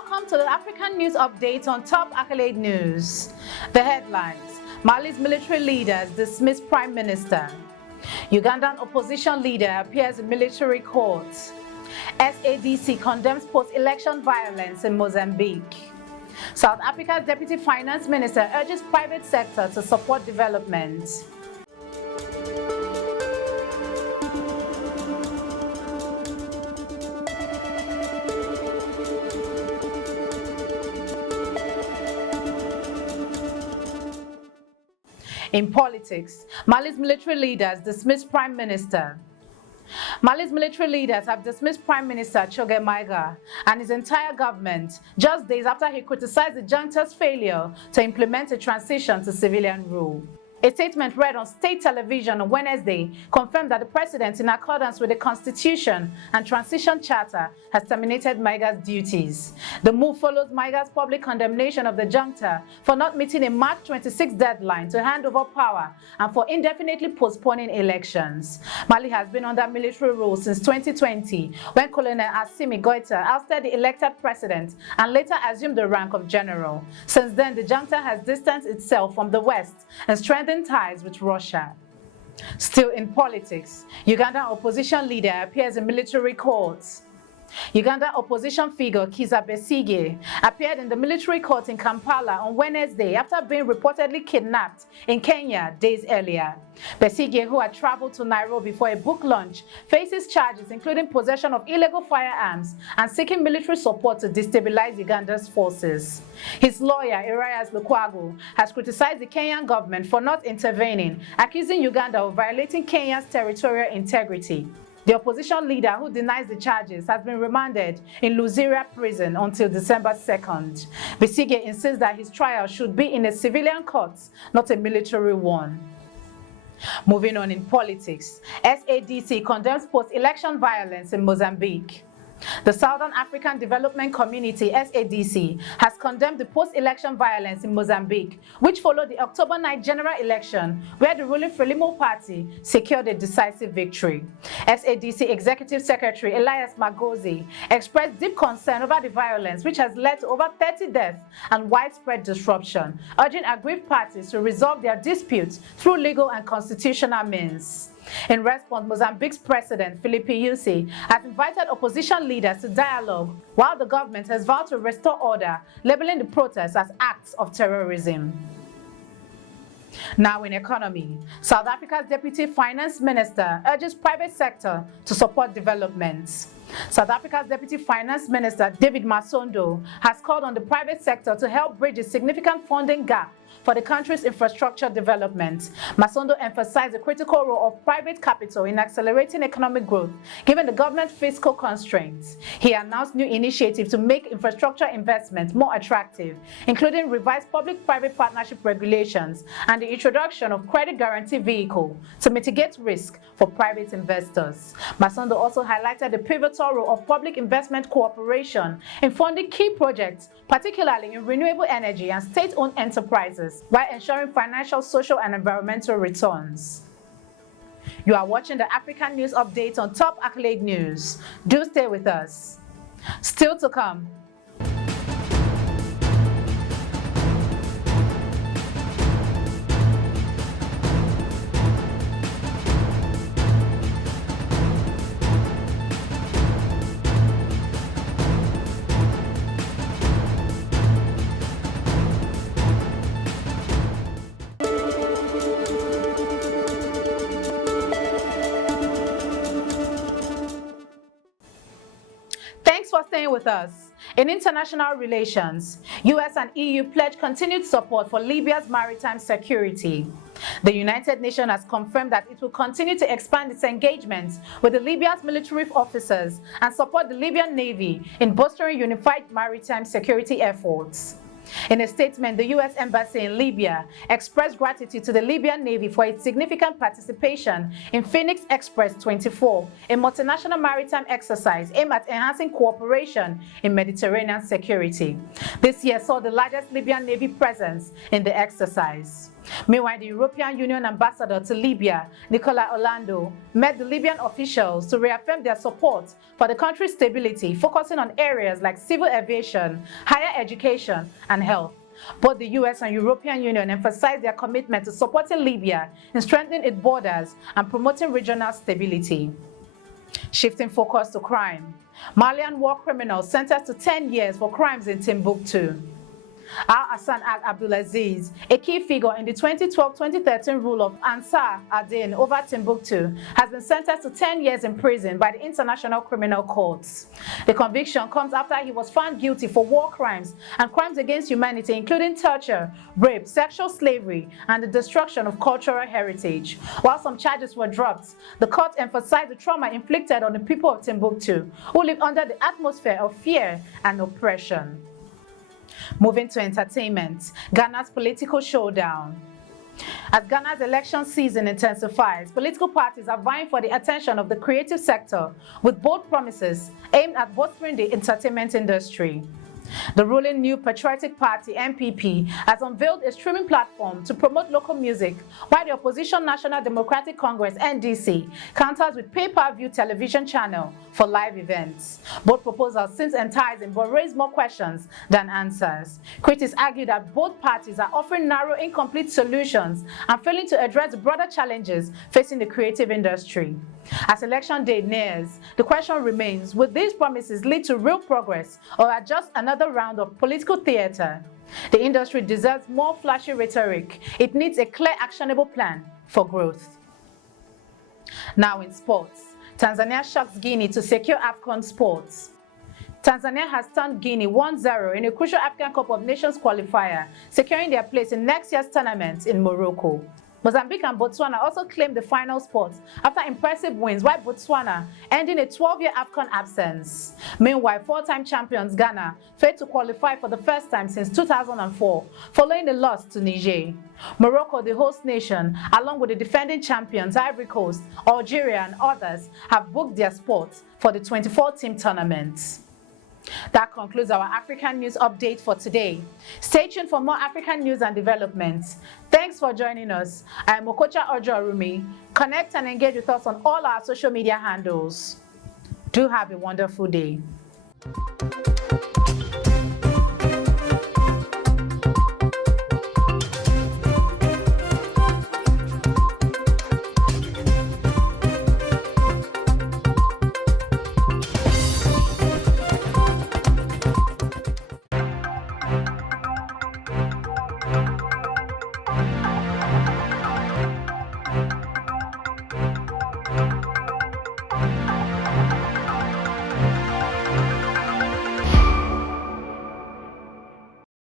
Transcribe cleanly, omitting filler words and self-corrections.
Welcome to the African News Update on Top Accolade News. The headlines: Mali's military leaders dismiss Prime Minister. Ugandan opposition leader appears in military court. SADC condemns post-election violence in Mozambique. South Africa's Deputy Finance Minister urges private sector to support development. In politics, Mali's military leaders dismiss Prime Minister. Mali's military leaders have dismissed Prime Minister Kizza Besigye and his entire government just days after he criticized the juncta's failure to implement a transition to civilian rule. A statement read on state television on Wednesday confirmed that the president, in accordance with the Constitution and Transition Charter, has terminated Besigye's duties. The move follows Besigye's public condemnation of the junta for not meeting a March 26 deadline to hand over power and for indefinitely postponing elections. Mali has been under military rule since 2020, when Colonel Assimi Goïta ousted the elected president and later assumed the rank of general. Since then, the junta has distanced itself from the West and strengthened ties with Russia. Still in politics, Ugandan opposition leader appears in military courts. Ugandan opposition figure Kizza Besigye appeared in the military court in Kampala on Wednesday after being reportedly kidnapped in Kenya days earlier. Besigye, who had traveled to Nairobi for a book launch, faces charges including possession of illegal firearms and seeking military support to destabilize Uganda's forces. His lawyer, Erias Lukwago, has criticized the Kenyan government for not intervening, accusing Uganda of violating Kenya's territorial integrity. The opposition leader, who denies the charges, has been remanded in Luziria prison until December 2nd. Besigye insists that his trial should be in a civilian court, not a military one. Moving on in politics, SADC condemns post-election violence in Mozambique. The Southern African Development Community, SADC, has condemned the post-election violence in Mozambique, which followed the October 9 general election, where the ruling Frelimo party secured a decisive victory. SADC Executive Secretary Elias Magozi expressed deep concern over the violence, which has led to over 30 deaths and widespread disruption, urging aggrieved parties to resolve their disputes through legal and constitutional means. In response, Mozambique's president, Filipe Nyusi, has invited opposition leaders to dialogue, while the government has vowed to restore order, labeling the protests as acts of terrorism. Now in economy, South Africa's Deputy Finance Minister urges private sector to support development. South Africa's Deputy Finance Minister, David Masondo, has called on the private sector to help bridge a significant funding gap for the country's infrastructure development. Masondo emphasized the critical role of private capital in accelerating economic growth, given the government's fiscal constraints. He announced new initiatives to make infrastructure investments more attractive, including revised public-private partnership regulations and the introduction of credit guarantee vehicle to mitigate risk for private investors. Masondo also highlighted the pivotal role of public investment cooperation in funding key projects, particularly in renewable energy and state-owned enterprises, while ensuring financial, social, and environmental returns. You are watching the African News Update on Top Accolade News. Do stay with us. Still to come. Thanks for staying with us. In international relations, US and EU pledge continued support for Libya's maritime security. The United Nations has confirmed that it will continue to expand its engagements with the Libya's military officers and support the Libyan Navy in bolstering unified maritime security efforts. In a statement, the U.S. Embassy in Libya expressed gratitude to the Libyan Navy for its significant participation in Phoenix Express 24, a multinational maritime exercise aimed at enhancing cooperation in Mediterranean security. This year saw the largest Libyan Navy presence in the exercise. Meanwhile, the European Union ambassador to Libya, Nicola Orlando, met the Libyan officials to reaffirm their support for the country's stability, focusing on areas like civil aviation, higher education, and health. Both the US and European Union emphasized their commitment to supporting Libya in strengthening its borders and promoting regional stability. Shifting focus to crime, Malian war criminals sentenced to 10 years for crimes in Timbuktu. Hassan Ag Abdoul Aziz, a key figure in the 2012-2013 rule of Ansar over Timbuktu, has been sentenced to 10 years in prison by the International Criminal Courts. The conviction comes after he was found guilty for war crimes and crimes against humanity, including torture, rape, sexual slavery, and the destruction of cultural heritage. While some charges were dropped, the court emphasized the trauma inflicted on the people of Timbuktu, who live under the atmosphere of fear and oppression. Moving to entertainment, Ghana's political showdown. As Ghana's election season intensifies, political parties are vying for the attention of the creative sector with bold promises aimed at bolstering the entertainment industry. The ruling New Patriotic Party, NPP, has unveiled a streaming platform to promote local music, while the opposition National Democratic Congress, NDC, counters with pay-per-view television channel for live events. Both proposals seem enticing but raise more questions than answers. Critics argue that both parties are offering narrow, incomplete solutions and failing to address the broader challenges facing the creative industry. As election day nears, the question remains, will these promises lead to real progress or are just another round of political theater? The industry deserves more flashy rhetoric. It needs a clear, actionable plan for growth. Now in sports, Tanzania shocks Guinea to secure AFCON sports. Tanzania has stunned Guinea 1-0 in a crucial African Cup of Nations qualifier, securing their place in next year's tournament in Morocco. Mozambique and Botswana also claimed the final spot after impressive wins, while Botswana ending a 12-year AFCON absence. Meanwhile, four-time champions Ghana failed to qualify for the first time since 2004, following the loss to Niger. Morocco, the host nation, along with the defending champions Ivory Coast, Algeria, and others, have booked their spots for the 24-team tournament. That concludes our African news update for today. Stay tuned for more African news and developments. Thanks for joining us. I am Okocha Ojo-Arumi. Connect and engage with us on all our social media handles. Do have a wonderful day.